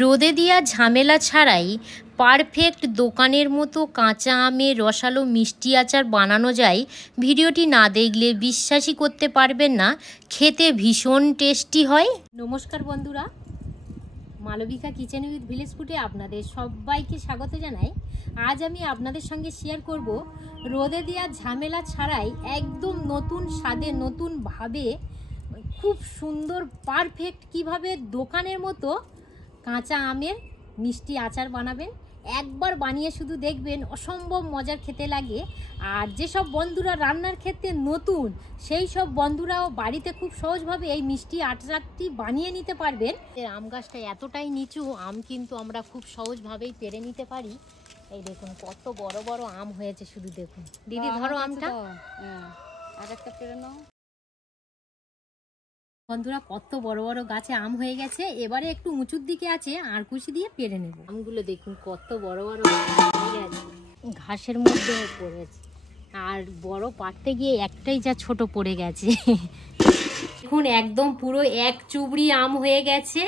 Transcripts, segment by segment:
রোদে দেওয়া ঝামেলা ছাড়াই পারফেক্ট দোকানের মতো কাঁচা আমের রসালো মিষ্টি আচার বানানো যায়। ভিডিওটি না দেখলে বিশ্বাসই করতে পারবেন না, খেতে ভীষণ টেস্টি হয়। নমস্কার বন্ধুরা, মালবিকা কিচেন উইথ ভিলেজ ফুডে আপনাদের সবাইকে স্বাগত জানাই। আজ আমি আপনাদের সঙ্গে শেয়ার করব রোদে দেওয়া ঝামেলা ছাড়াই একদম নতুন স্বাদে নতুনভাবে খুব সুন্দর পারফেক্ট কিভাবে দোকানের মতো কাঁচা আমের মিষ্টি আচার বানাবেন। একবার বানিয়ে শুধু দেখবেন, অসম্ভব মজার খেতে লাগে। আর যেসব বন্ধুরা রান্নার ক্ষেত্রে নতুন, সেই সব বন্ধুরাও বাড়িতে খুব সহজভাবে এই মিষ্টি আচারটি বানিয়ে নিতে পারবেন। আম গাছটা এতটাই নিচু, আম কিন্তু আমরা খুব সহজভাবেই পেরে নিতে পারি। এই দেখুন কত বড় বড় আম হয়েছে, শুধু দেখুন। দিদি ধরো আমটা, আর একটা পেরে নাও। বন্ধুরা কত বড় বড় গাছে আম হয়ে গেছে, এবারে একটু উঁচুর দিকে আছে, আর কুশি দিয়ে পেরে নেব। আমগুলো দেখুন কত বড় বড় হয়ে গেছে, ঘাসের মধ্যে পড়েছে, আর বড় পাড়তে গিয়ে একটাই যা ছোট পড়ে গেছে। দেখুন একদম পুরো এক চুবড়ি আম হয়ে গেছে।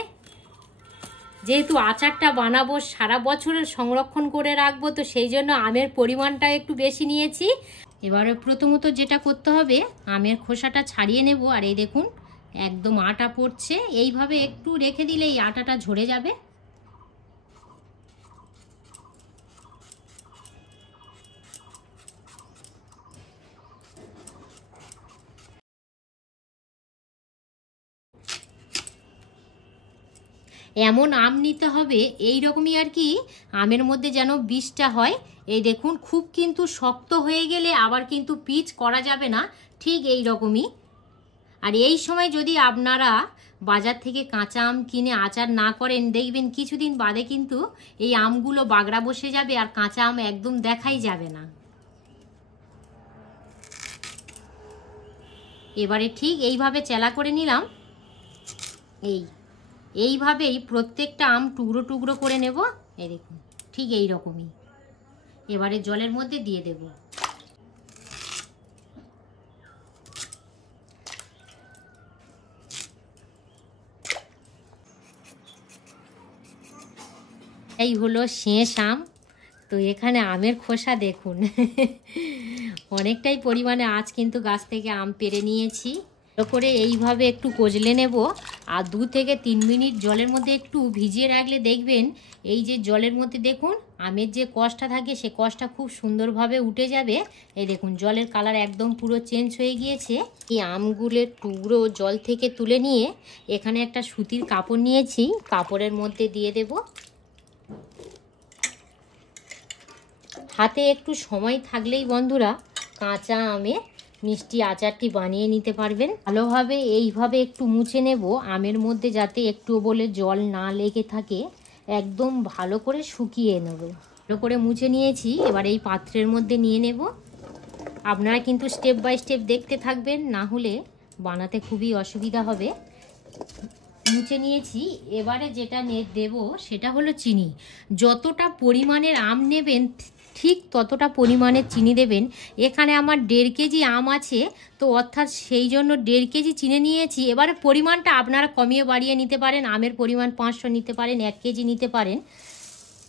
যেহেতু আচারটা বানাবো, সারা বছরের সংরক্ষণ করে রাখবো, তো সেই জন্য আমের পরিমাণটা একটু বেশি নিয়েছি। এবারে প্রথমত যেটা করতে হবে, আমের খোসাটা ছাড়িয়ে নেব। আর এই দেখুন একদম আটা পড়ছে, এইভাবে একটু রেখে দিলে এই আটাটা ঝরে যাবে। এমন আম নিতে হবে এই রকমই আর কি, আমের মধ্যে যেন বীজটা হয়। এই দেখুন খুব কিন্তু শক্ত হয়ে গেলে আবার কিন্তু পিচ করা যাবে না, ঠিক এই রকমই। আর এই সময় যদি আপনারা বাজার থেকে কাঁচা আম কিনে আচার না করেন, দেখবেন কিছুদিন বাদে কিন্তু এই আমগুলো বাগড়া বসে যাবে আর কাঁচা আম একদম দেখাই যাবে না। এবারে ঠিক এইভাবে চেলা করে নিলাম। এইভাবেই প্রত্যেকটা আম টুকরো টুকরো করে নেব। এই দেখুন ঠিক এই রকমই। এবারে জলের মধ্যে দিয়ে দেব। এই হলো শেষ আম। তো এখানে আমের খোসা দেখুন অনেকটাই পরিমাণে আজ কিন্তু গাছ থেকে আম পেড়ে নিয়েছি। করে এইভাবে একটু কচলে নেব, আর 2 থেকে 3 মিনিট জলের মধ্যে একটু ভিজিয়ে রাখলে দেখবেন এই যে জলের মধ্যে দেখুন আমের যে কষটা থাকে, সে কষটা খুব সুন্দরভাবে উঠে যাবে। এই দেখুন জলের কালার একদম পুরো চেঞ্জ হয়ে গিয়েছে। এই আমগুলোর টুকরো জল থেকে তুলে নিয়ে এখানে একটা সুতির কাপড় নিয়েছি, কাপড়ের মধ্যে দিয়ে দেব। হাতে একটু সময় থাকলেই বন্ধুরা কাঁচা আমের মিষ্টি আচারটি বানিয়ে নিতে পারবেন। ভালোভাবে এইভাবে একটু মুছে নেব, আমের মধ্যে যাতে একটু বলে জল না লেগে থাকে, একদম ভালো করে শুকিয়ে নেব। ভালো করে মুছে নিয়েছি, এবার এই পাত্রের মধ্যে নিয়ে নেব। আপনারা কিন্তু স্টেপ বাই স্টেপ দেখতে থাকবেন, না হলে বানাতে খুবই অসুবিধা হবে। মুছে নিয়েছি, এবারে যেটা দেব সেটা হলো চিনি। যতটা পরিমাণের আম নেবেন ঠিক ততটা পরিমাণের চিনি দেবেন। এখানে আমার 1.5 কেজি আম আছে, তো অর্থাৎ সেই জন্য 1.5 কেজি চিনি নিয়েছি। এবারে পরিমাণটা আপনারা কমিয়ে বাড়িয়ে নিতে পারেন, আমের পরিমাণ 500 নিতে পারেন, 1 কেজি নিতে পারেন।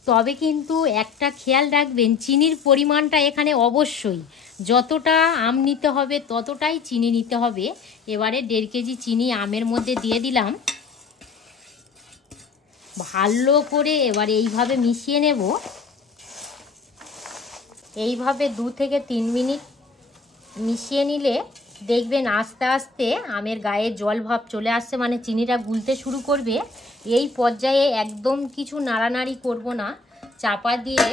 তবে কিন্তু একটা খেয়াল রাখবেন, চিনির পরিমাণটা এখানে অবশ্যই যতটা আম নিতে হবে ততটাই চিনি নিতে হবে। এবারে 1.5 কেজি চিনি আমের মধ্যে দিয়ে দিলাম। ভালো করে এবার এইভাবে মিশিয়ে নেব। এইভাবে 2 থেকে 3 মিনিট মিশিয়ে নিলে দেখবেন আস্তে আস্তে আমের গায়ে জল ভাব চলে আসছে, মানে চিনিটা গুলতে শুরু করবে। এই পর্যায়ে একদম কিছু নাড়ানাড়ি করব না, চাপা দিয়ে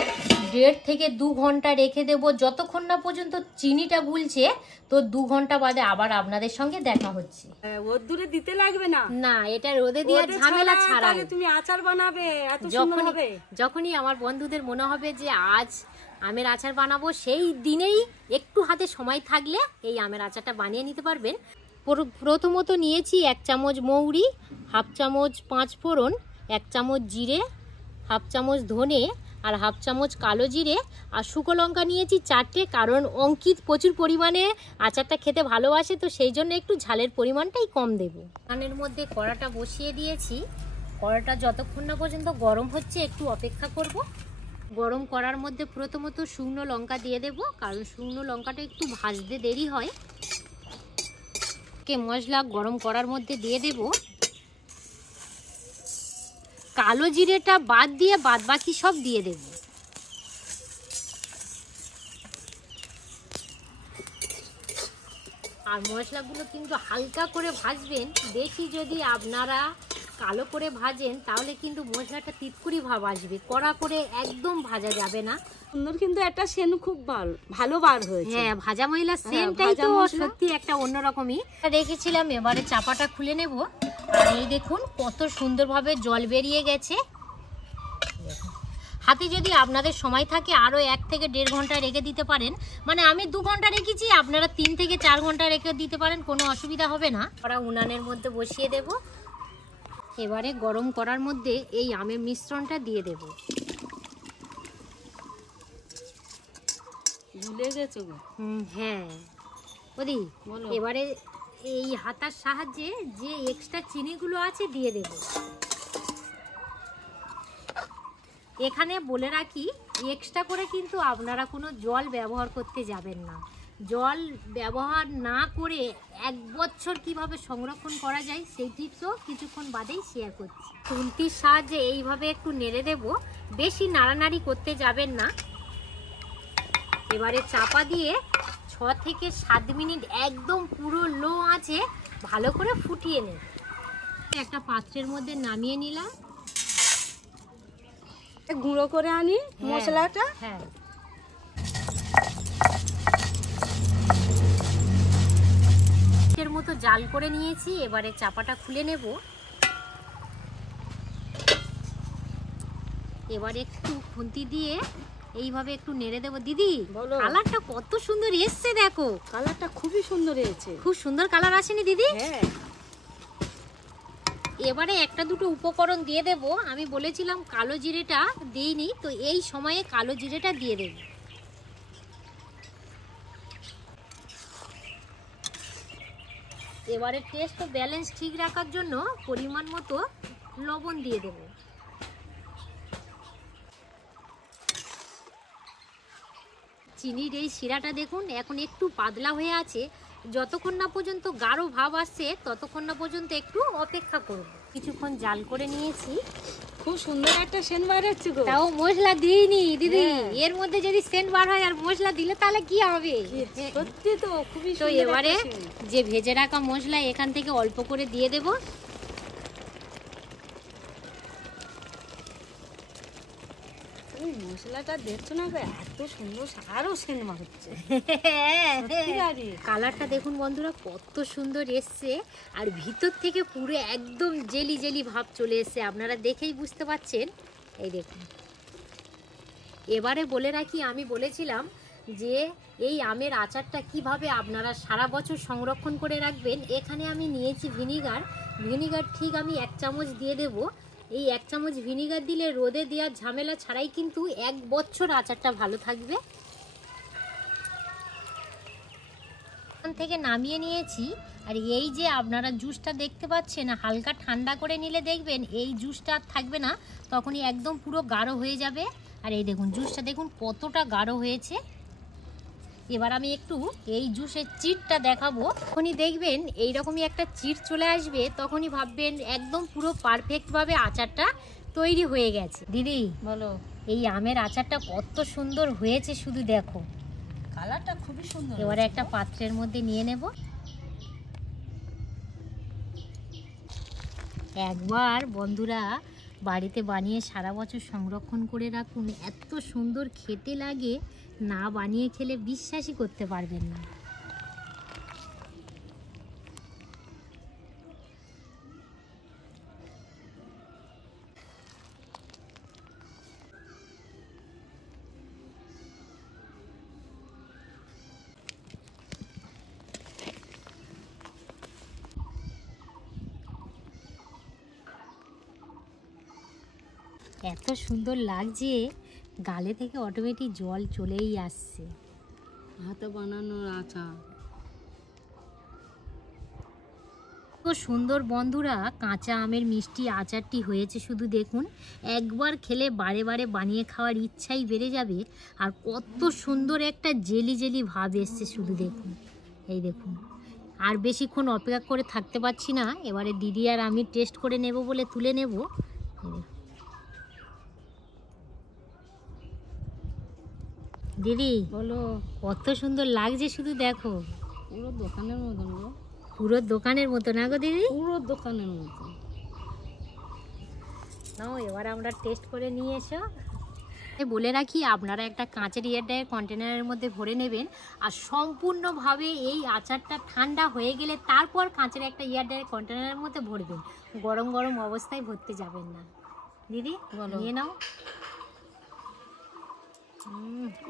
1.5 থেকে 2 ঘন্টা রেখে দেব, যতক্ষণ না পর্যন্ত চিনিটা গুলছে। তো 2 ঘন্টা বাদে আবার আপনাদের সঙ্গে দেখা হচ্ছে। রোদ্দুরে দিতে লাগবে না, না এটা রোদে দিয়ে ঝামেলা ছাড়া তুমি আচার বানাবে, এত সুন্দর হবে। যখনই আমার বন্ধুদের মনে হবে যে আজ আমের আচার বানাবো, সেই দিনেই একটু হাতে সময় থাকলে এই আমের আচারটা বানিয়ে নিতে পারবেন। প্রথমত নিয়েছি 1 চামচ মৌরি, 1/2 চামচ 5 ফোড়ন, 1 চামচ জিরে, 1/2 চামচ ধনে, আর 1/2 চামচ কালো জিরে, আর শুকনো লঙ্কা নিয়েছি 4টে। কারণ অঙ্কিত প্রচুর পরিমাণে আচারটা খেতে ভালোবাসে, তো সেই জন্য একটু ঝালের পরিমাণটাই কম দেব। প্যানের মধ্যে কড়াটা বসিয়ে দিয়েছি, কড়াটা যতক্ষণ না পর্যন্ত গরম হচ্ছে একটু অপেক্ষা করব। গরম করার মধ্যে প্রথমত শুকনো লঙ্কা দিয়ে দেব, কারণ শুকনো লঙ্কাটা একটু ভাজতে দেরি হয়। মশলা গরম করার মধ্যে দিয়ে দেব কালো জিরেটা বাদ দিয়ে বাদ বাকি সব দিয়ে দেব। আর মশলাগুলো কিন্তু হালকা করে ভাজবেন, বেশি যদি আপনারা কালো করে ভাজেন তাহলে কিন্তু মশলাটা তিতকুড়ি ভাব আসবে, কড়া করে একদম ভাজা যাবে না। সুন্দর কিন্তু একটা সেন খুব ভালো বার হয়েছে। হ্যাঁ, ভাজা মশলার সেন্টটাই তো সত্যি একটা অন্যরকমই। রেখেছিলাম, এবারে চাপাটা খুলে নেব। আর এই দেখুন কত সুন্দরভাবে জল বেরিয়ে গেছে। হাতে যদি আপনাদের সময় থাকে আরও 1 থেকে 1.5 ঘন্টা রেখে দিতে পারেন, মানে আমি 2 ঘন্টা রেখেছি, আপনারা 3 থেকে 4 ঘন্টা রেখে দিতে পারেন, কোনো অসুবিধা হবে না। ওরা উনানের মধ্যে বসিয়ে দেব। এবারে গরম করার মধ্যে এই আমের মিশ্রণটা দিয়ে দেব। ভুলে গেছো গো। হ্যাঁ ওদি, এবারে এই হাতার সাহায্যে যে এক্সট্রা চিনিগুলো আছে দিয়ে দেব। এখানে বলে রাখি, এক্সট্রা করে কিন্তু আপনারা কোনো জল ব্যবহার করতে যাবেন না। জল ব্যবহার না করে 1 বছর কিভাবে সংরক্ষণ করা যায় সেই টিপসও কিছুক্ষণ বাদেই শেয়ার করছি। খুন্তির সাহায্যে এইভাবে একটু নেড়ে দেব, বেশি নাড়ানাড়ি করতে যাবেন না। এবারে চাপা দিয়ে 6 থেকে 7 মিনিট একদম পুরো লো আঁচে ভালো করে ফুটিয়ে নেব। একটা পাত্রের মধ্যে নামিয়ে নিলাম। গুঁড়ো করে আনি মশলাটা। হ্যাঁ, এর মতো জাল করে নিয়েছি। এবারে চাপাটা খুলে নেব। এবারে একটু খুন্তি দিয়ে এইভাবে একটু নেড়ে দেবো। দিদি, কালারটা কত সুন্দর এসছে, দেখো কালারটা খুবই সুন্দর হয়েছে। খুব সুন্দর কালার আসেনি দিদি? হ্যাঁ। এবারে একটা দুটো উপকরণ দিয়ে দেব। আমি বলেছিলাম কালো জিরেটা দিইনি, তো এই সময়ে কালো জিরেটা দিয়ে দেব। এবারে টেস্ট ও ব্যালেন্স ঠিক রাখার জন্য পরিমাণ মতো লবণ দিয়ে দেব। চিনির এই শিরাটা দেখুন এখন একটু পাতলা হয়ে আছে। যতক্ষণ না পর্যন্ত গাঢ় ভাব আসছে ততক্ষণ না পর্যন্ত একটু অপেক্ষা করব। কিছুক্ষণ জাল করে নিয়েছি। খুব সুন্দর একটা সেন্ট বার হচ্ছে গো। তাও মশলা দিইনি দিদি। এর মধ্যে যদি সেন্ট বার হয় আর মশলা দিলে তাহলে কি হবে? সত্যি তো খুবই তো সুন্দর। এবারে যে ভেজে রাখা মশলা এখান থেকে অল্প করে দিয়ে দেব। মশলাটা দেখছো না গো, এত সুন্দর আরো সেন্ট বার হচ্ছে। কালারটা দেখুন বন্ধুরা কত সুন্দর এসছে, আর ভিতর থেকে পুরো একদম জেলি জেলি ভাব চলে এসছে, আপনারা দেখেই বুঝতে পাচ্ছেন। এই দেখুন। এবারে বলে রাখি, আমি বলেছিলাম যে এই আমের আচারটা কিভাবে আপনারা সারা বছর সংরক্ষণ করে রাখবেন। এখানে আমি নিয়েছি ভিনিগার। ভিনিগার ঠিক আমি 1 চামচ দিয়ে দেব। এই 1 চামচ ভিনিগার দিলে রোদে দেওয়ার ঝামেলা ছাড়াই কিন্তু 1 বছর আচারটা ভালো থাকবে। এখান থেকে নামিয়ে নিয়েছি। আর এই যে আপনারা জুসটা দেখতে পাচ্ছেন, হালকা ঠান্ডা করে নিলে দেখবেন এই জুসটা আর থাকবে না, তখনই একদম পুরো গাঢ় হয়ে যাবে। আর এই দেখুন জুসটা দেখুন কতটা গাঢ় হয়েছে। এবার আমি একটু এই জুসের চিটটা দেখাবো। তখনই দেখবেন এইরকমই একটা চিট চলে আসবে, তখনই ভাববেন একদম পুরো পারফেক্টভাবে আচারটা তৈরি হয়ে গেছে। দিদি বলো, এই আমের আচারটা কত সুন্দর হয়েছে শুধু দেখো। কালারটা খুবই সুন্দর। এবারে একটা পাত্রের মধ্যে নিয়ে নেব। একবার বন্ধুরা বাড়িতে বানিয়ে সারা বছর সংরক্ষণ করে রাখুন, এত সুন্দর খেতে লাগে, না বানিয়ে খেলে বিশ্বাসই করতে পারবেন না। এত সুন্দর লাগছে, গালে থেকে অটোমেটিক জল চলেই আসছে। হাতে বানানোর আচার তো সুন্দর বন্ধুরা, কাঁচা আমের মিষ্টি আচারটি হয়েছে শুধু দেখুন। একবার খেলে বারে বারে বানিয়ে খাওয়ার ইচ্ছাই বেড়ে যাবে। আর কত সুন্দর একটা জেলি জেলি ভাব এসছে শুধু দেখুন। এই দেখুন, আর বেশিক্ষণ অপেক্ষা করে থাকতে পারছি না। এবারে দিদি আর আমি টেস্ট করে নেব বলে তুলে নেব। দিদি বলো, কত সুন্দর লাগছে শুধু দেখো। পুরো দোকানের মতন গো, পুরো দোকানের মতো না গো দিদি? পুরো দোকানের মতন। নাও এবার আমরা টেস্ট করে নিয়ে এসো। বলে রাখি, আপনারা একটা কাঁচের এয়ারটাইট কন্টেনারের মধ্যে ভরে নেবেন। আর সম্পূর্ণভাবে এই আচারটা ঠান্ডা হয়ে গেলে তারপর কাঁচের একটা এয়ারটাইট কন্টেনারের মধ্যে ভরবেন। গরম গরম অবস্থায় ভরতে যাবেন না। দিদি বলো। নিয়ে নাও।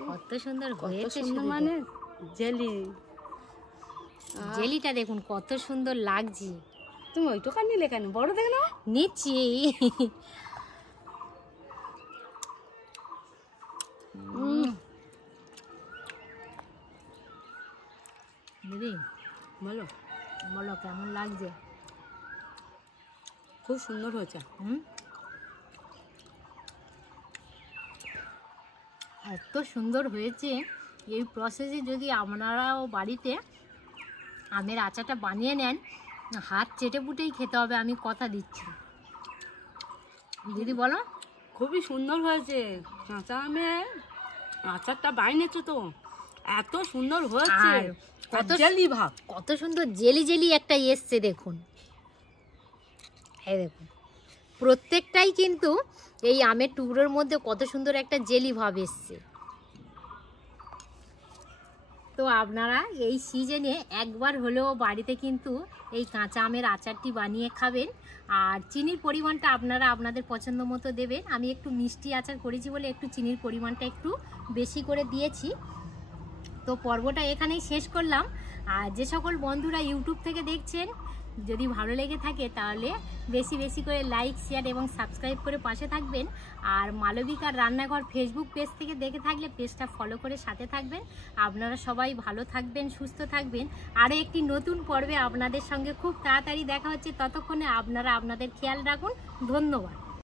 কত সুন্দর হয়েছে সুন্দর শুধু মানে জেলি। জেলিটা দেখুন কত সুন্দর লাগছে। তুমি ওইটুকা নিলে কেন? বড় দেখে না নিচ্ছি। দিদি বলো, বলো কেমন লাগছে? খুব সুন্দর হয়েছে। এত সুন্দর হয়েছে। এই প্রসেসে যদি আপনারাও বাড়িতে আমের আচারটা বানিয়ে নেন, হাত চেটে পুটেই খেতে হবে, আমি কথা দিচ্ছি। দিদি বলো। খুবই সুন্দর হয়েছে। কাঁচা আমের আচারটা বানিয়েছো তো, এত সুন্দর হয়েছে। আর কত জেলি ভাব, কত সুন্দর জেলি জেলি একটা এসছে দেখুন। এই দেখুন, প্রত্যেকটাই কিন্তু এই আমের টুকরোর মধ্যে কত সুন্দর একটা জেলি ভাব এসছে। তো আপনারা এই সিজনে একবার হলেও বাড়িতে কিন্তু এই কাঁচা আমের আচারটি বানিয়ে খাবেন। আর চিনির পরিমাণটা আপনারা আপনাদের পছন্দ মতো দেবেন। আমি একটু মিষ্টি আচার করেছি বলে একটু চিনির পরিমাণটা একটু বেশি করে দিয়েছি। তো পর্বটা এখানেই শেষ করলাম। আর যে সকল বন্ধুরা ইউটিউব থেকে দেখছেন, যদি ভালো লেগে থাকে তাহলে বেশি বেশি করে লাইক, শেয়ার এবং সাবস্ক্রাইব করে পাশে থাকবেন। আর মালবিকার রান্নাঘর ফেসবুক পেজ থেকে দেখে থাকলে পেজটা ফলো করে সাথে থাকবেন। আপনারা সবাই ভালো থাকবেন, সুস্থ থাকবেন। আরও একটি নতুন পর্বে আপনাদের সঙ্গে খুব তাড়াতাড়ি দেখা হচ্ছে। ততক্ষণে আপনারা আপনাদের খেয়াল রাখুন। ধন্যবাদ।